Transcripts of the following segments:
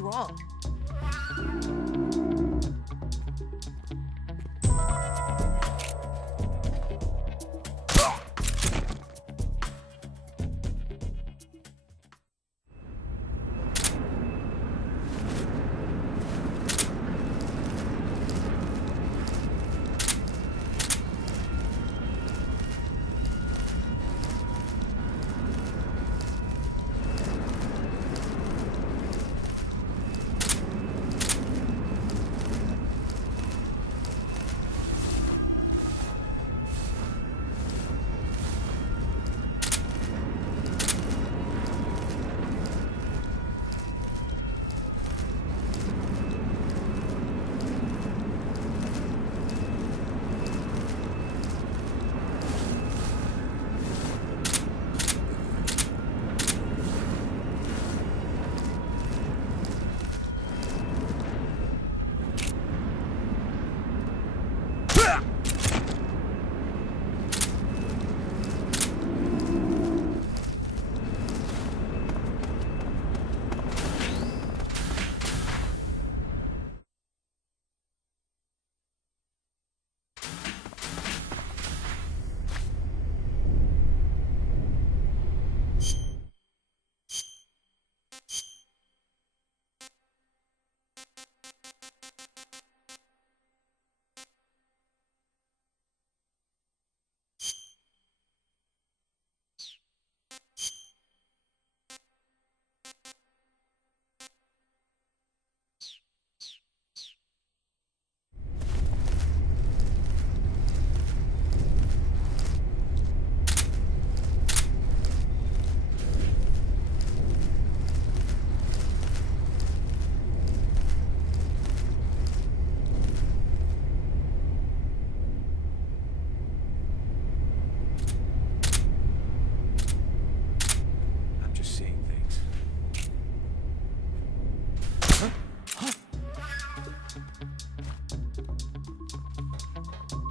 What's wrong?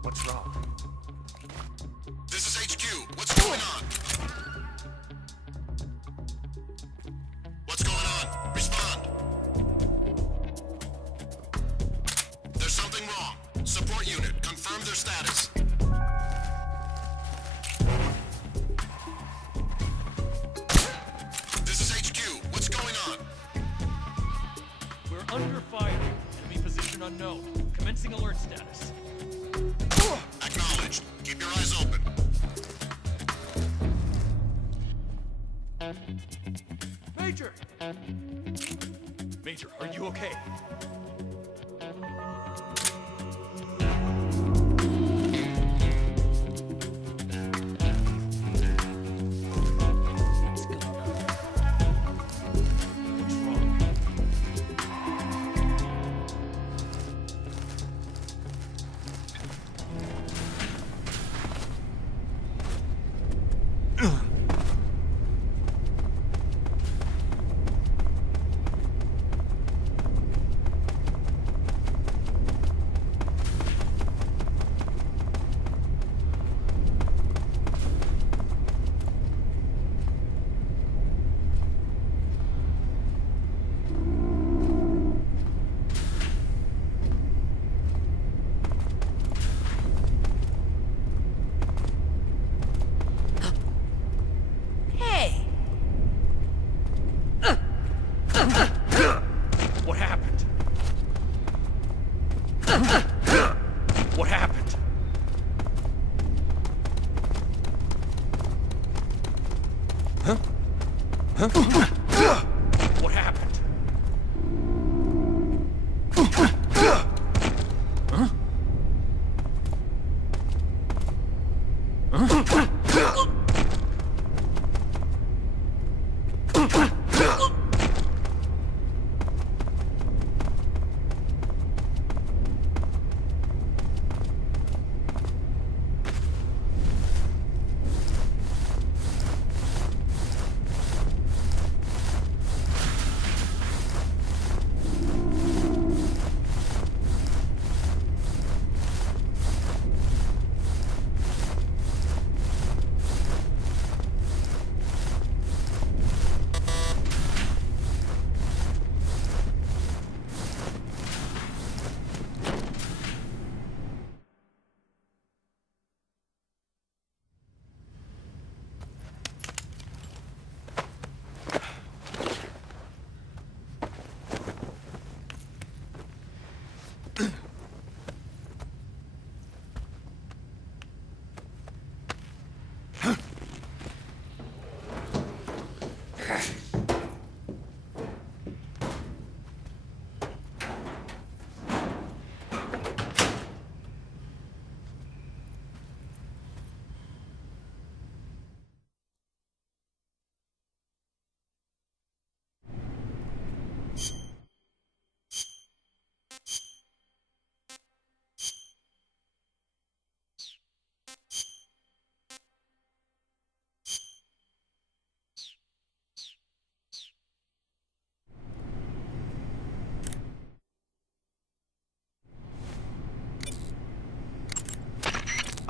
What's wrong? This is HQ. What's going on? What's going on? Respond. There's something wrong. Support unit, confirm their status. This is HQ. What's going on? We're under fire. Enemy position unknown. Commencing alert status. Acknowledged. Keep your eyes open. Major! Major, are you okay? What's wrong? What happened? What happened? Huh? What happened?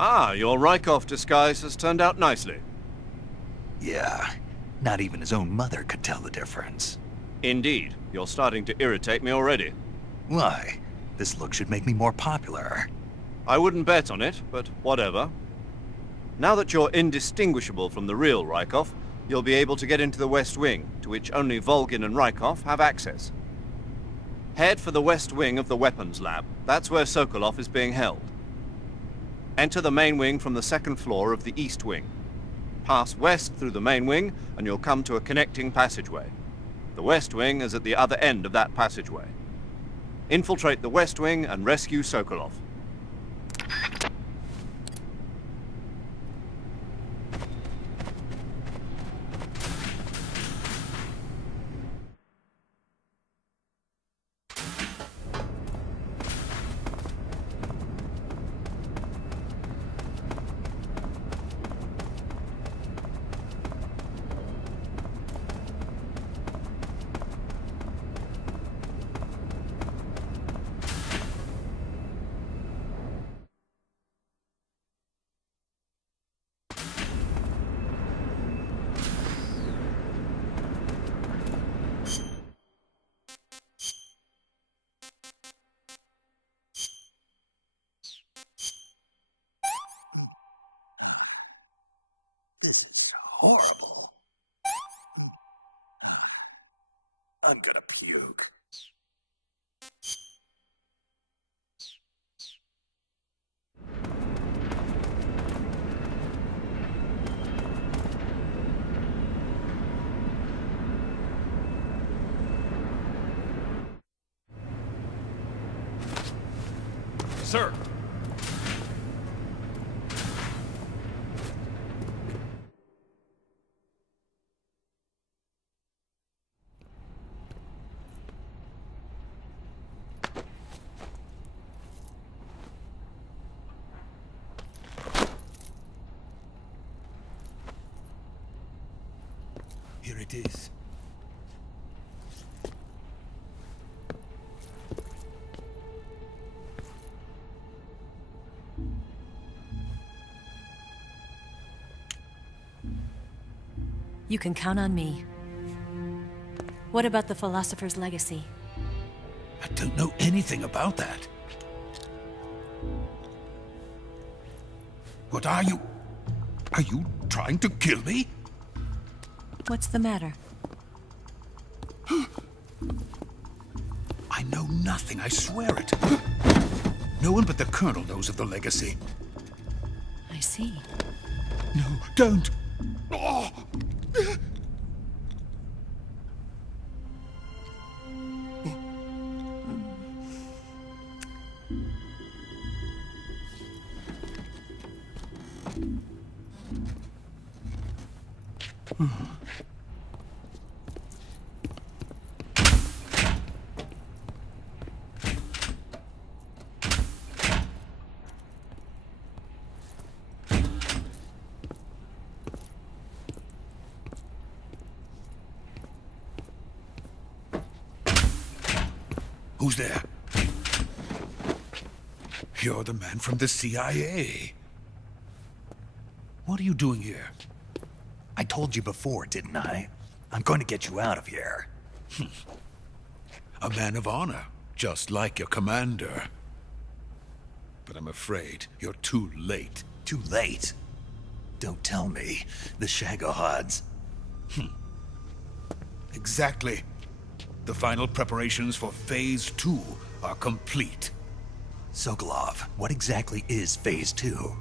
Ah, your Rykov disguise has turned out nicely. Yeah, not even his own mother could tell the difference. Indeed, you're starting to irritate me already. Why? This look should make me more popular. I wouldn't bet on it, but whatever. Now that you're indistinguishable from the real Rykov, you'll be able to get into the West Wing, to which only Volgin and Rykov have access. Head for the West Wing of the Weapons Lab. That's where Sokolov is being held. Enter the main wing from the second floor of the East Wing. Pass west through the main wing, and you'll come to a connecting passageway. The West Wing is at the other end of that passageway. Infiltrate the West Wing and rescue Sokolov. This is horrible. I'm gonna puke. Sir! Here it is. You can count on me. What about the philosopher's legacy? I don't know anything about that. What are you? Are you trying to kill me? What's the matter? I know nothing, I swear it. No one but the Colonel knows of the legacy. I see. No, don't! Oh. Who's there? You're the man from the CIA. What are you doing here? I told you before, didn't I? I'm going to get you out of here. A man of honor, just like your commander. But I'm afraid you're too late. Too late? Don't tell me. The Shagohods. Exactly. The final preparations for Phase 2 are complete. Sokolov, what exactly is Phase 2?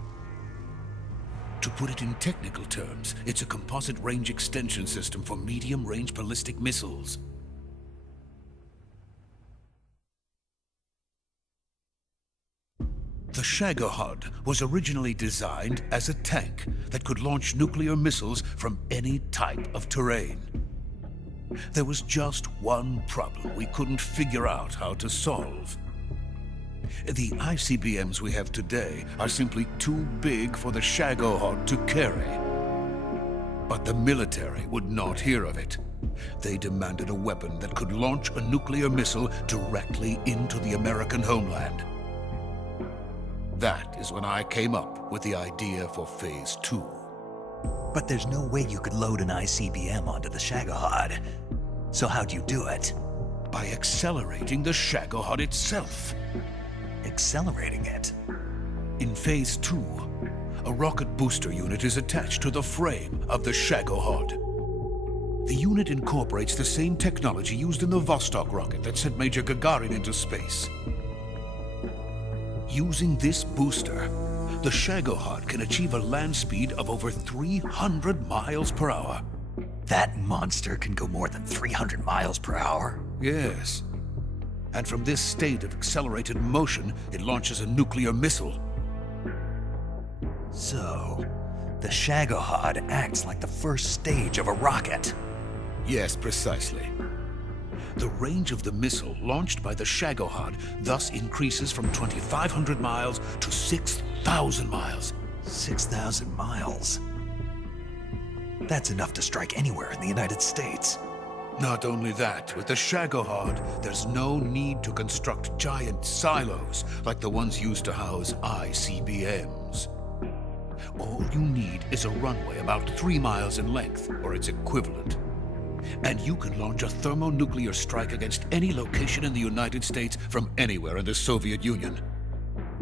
To put it in technical terms, it's a composite range extension system for medium-range ballistic missiles. The Shagohod was originally designed as a tank that could launch nuclear missiles from any type of terrain. There was just one problem we couldn't figure out how to solve. The ICBMs we have today are simply too big for the Shagohod to carry. But the military would not hear of it. They demanded a weapon that could launch a nuclear missile directly into the American homeland. That is when I came up with the idea for Phase 2. But there's no way you could load an ICBM onto the Shagohod. So how'd you do it? By accelerating the Shagohod itself. Accelerating it? In Phase 2, a rocket booster unit is attached to the frame of the Shagohod. The unit incorporates the same technology used in the Vostok rocket that sent Major Gagarin into space. Using this booster, the Shagohod can achieve a land speed of over 300 miles per hour. That monster can go more than 300 miles per hour? Yes. And from this state of accelerated motion, it launches a nuclear missile. So, the Shagohod acts like the first stage of a rocket. Yes, precisely. The range of the missile launched by the Shagohod thus increases from 2,500 miles to 6,000 miles. 6,000 miles? That's enough to strike anywhere in the United States. Not only that, with the Shagohod, there's no need to construct giant silos like the ones used to house ICBMs. All you need is a runway about 3 miles in length, or its equivalent. And you can launch a thermonuclear strike against any location in the United States from anywhere in the Soviet Union.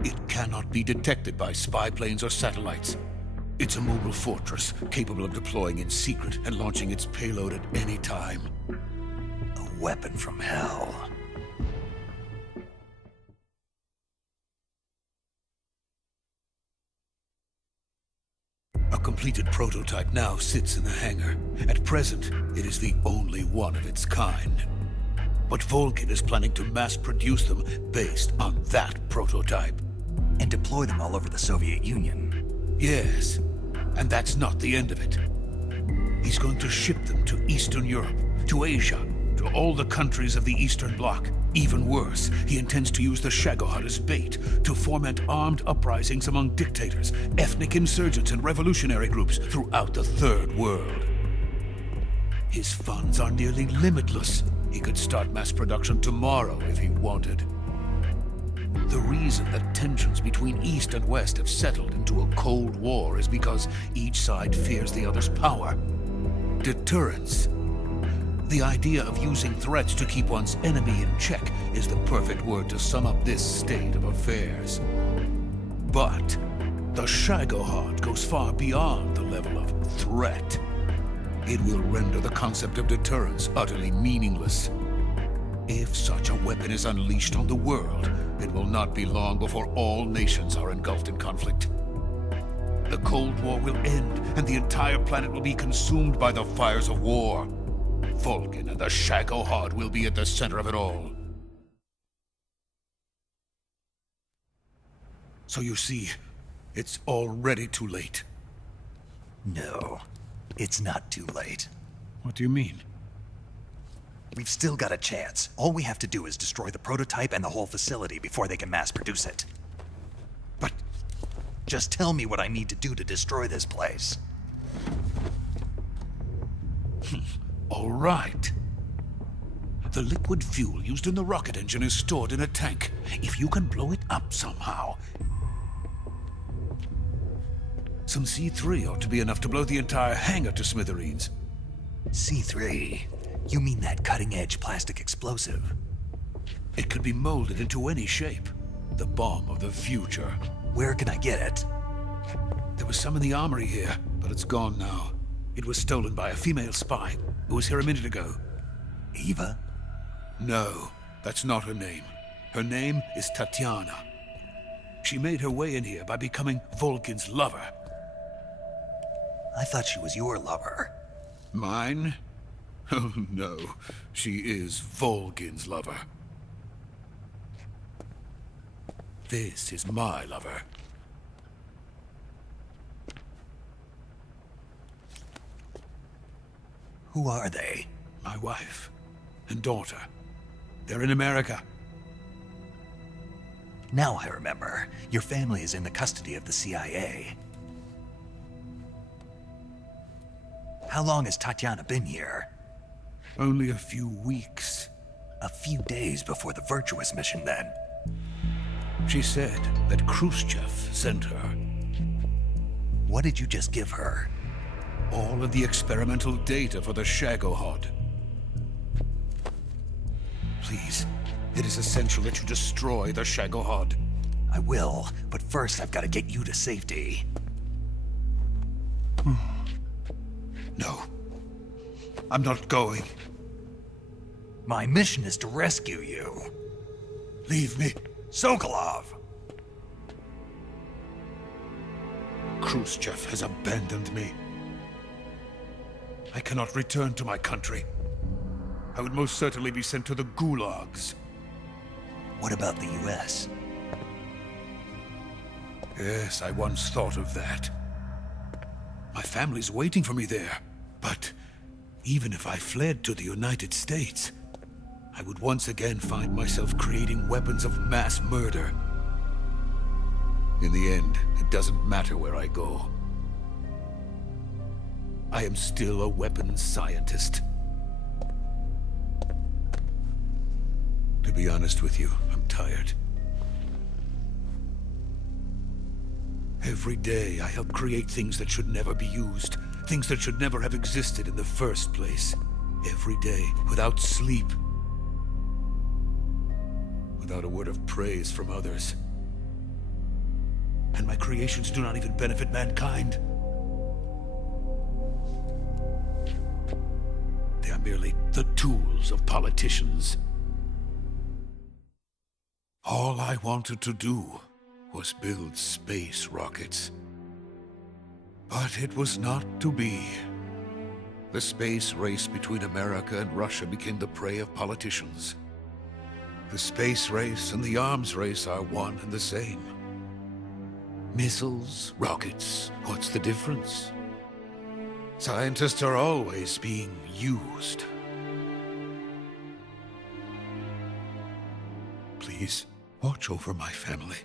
It cannot be detected by spy planes or satellites. It's a mobile fortress capable of deploying in secret and launching its payload at any time. A weapon from hell. A completed prototype now sits in the hangar. At present, it is the only one of its kind. But Volgin is planning to mass-produce them based on that prototype. And deploy them all over the Soviet Union. Yes, and that's not the end of it. He's going to ship them to Eastern Europe, to Asia, to all the countries of the Eastern Bloc. Even worse, he intends to use the Shagohod as bait to foment armed uprisings among dictators, ethnic insurgents, and revolutionary groups throughout the Third World. His funds are nearly limitless. He could start mass production tomorrow if he wanted. The reason that tensions between East and West have settled into a Cold War is because each side fears the other's power. Deterrence. The idea of using threats to keep one's enemy in check is the perfect word to sum up this state of affairs. But the Shagohod goes far beyond the level of threat. It will render the concept of deterrence utterly meaningless. If such a weapon is unleashed on the world, it will not be long before all nations are engulfed in conflict. The Cold War will end, and the entire planet will be consumed by the fires of war. Volgin and the Shagohod will be at the center of it all. So you see, it's already too late. No, it's not too late. What do you mean? We've still got a chance. All we have to do is destroy the prototype and the whole facility before they can mass produce it. But just tell me what I need to do to destroy this place. all right. The liquid fuel used in the rocket engine is stored in a tank. If you can blow it up somehow, some C3 ought to be enough to blow the entire hangar to smithereens. C3? You mean that cutting-edge plastic explosive? It could be molded into any shape. The bomb of the future. Where can I get it? There was some in the armory here, but it's gone now. It was stolen by a female spy who was here a minute ago. Eva? No, that's not her name. Her name is Tatiana. She made her way in here by becoming Volgin's lover. I thought she was your lover. Mine? Oh no, she is Volgin's lover. This is my lover. Who are they? My wife and daughter. They're in America. Now I remember. Your family is in the custody of the CIA. How long has Tatiana been here? Only a few weeks. A few days before the Virtuous mission, then. She said that Khrushchev sent her. What did you just give her? All of the experimental data for the Shagohod. Please, it is essential that you destroy the Shagohod. I will, but first I've got to get you to safety. No. I'm not going. My mission is to rescue you. Leave me. Sokolov! Khrushchev has abandoned me. I cannot return to my country. I would most certainly be sent to the gulags. What about the US? Yes, I once thought of that. My family's waiting for me there. But even if I fled to the United States, I would once again find myself creating weapons of mass murder. In the end, it doesn't matter where I go. I am still a weapons scientist. To be honest with you, I'm tired. Every day, I help create things that should never be used. Things that should never have existed in the first place. Every day, without sleep. Without a word of praise from others. And my creations do not even benefit mankind. They are merely the tools of politicians. All I wanted to do was build space rockets. But it was not to be. The space race between America and Russia became the prey of politicians. The space race and the arms race are one and the same. Missiles, rockets, what's the difference? Scientists are always being used. Please, watch over my family.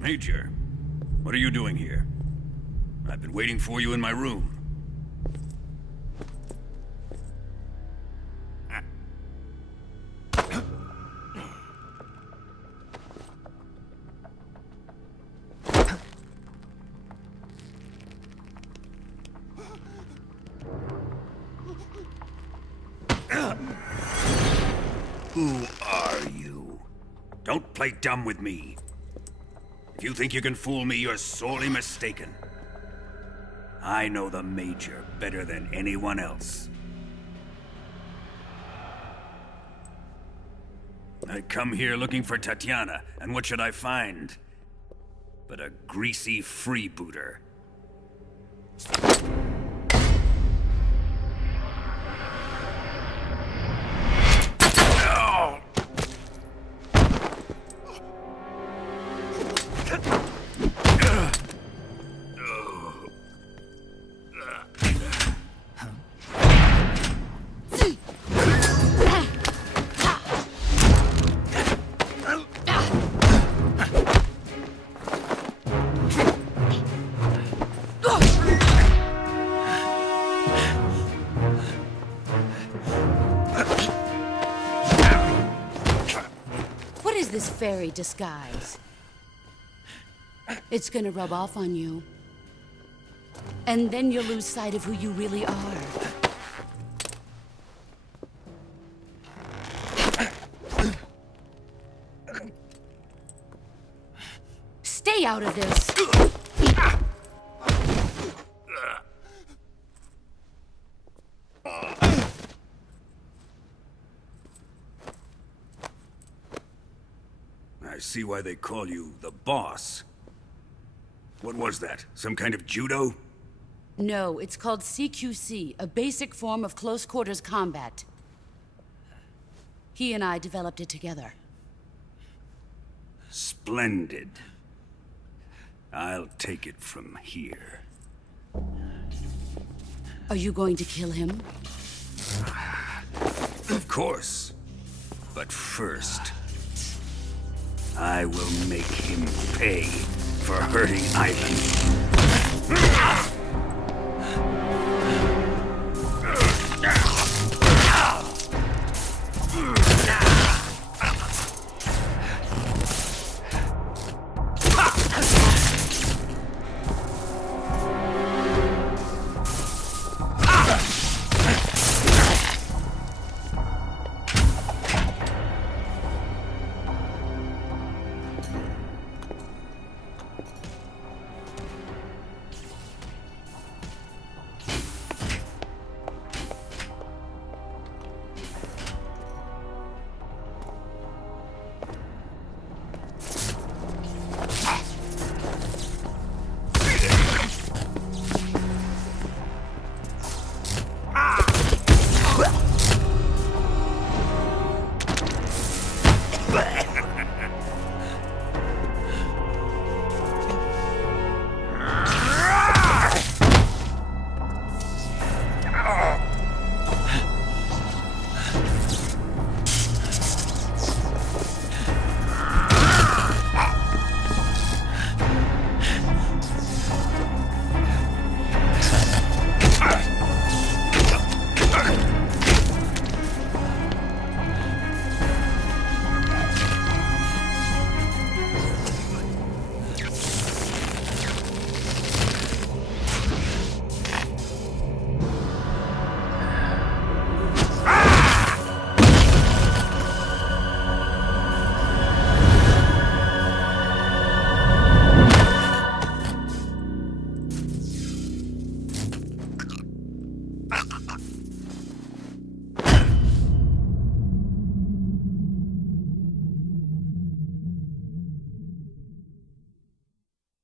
Major, what are you doing here? I've been waiting for you in my room. Who are you? Don't play dumb with me. If you think you can fool me, you're sorely mistaken. I know the Major better than anyone else. I come here looking for Tatiana, and what should I find? But a greasy freebooter. This fairy disguise. It's gonna rub off on you. And then you'll lose sight of who you really are. Stay out of this! I see why they call you the boss. What was that? Some kind of judo? No, it's called CQC, a basic form of close quarters combat. He and I developed it together. Splendid. I'll take it from here. Are you going to kill him? Of course. But first, I will make him pay for hurting Ivan.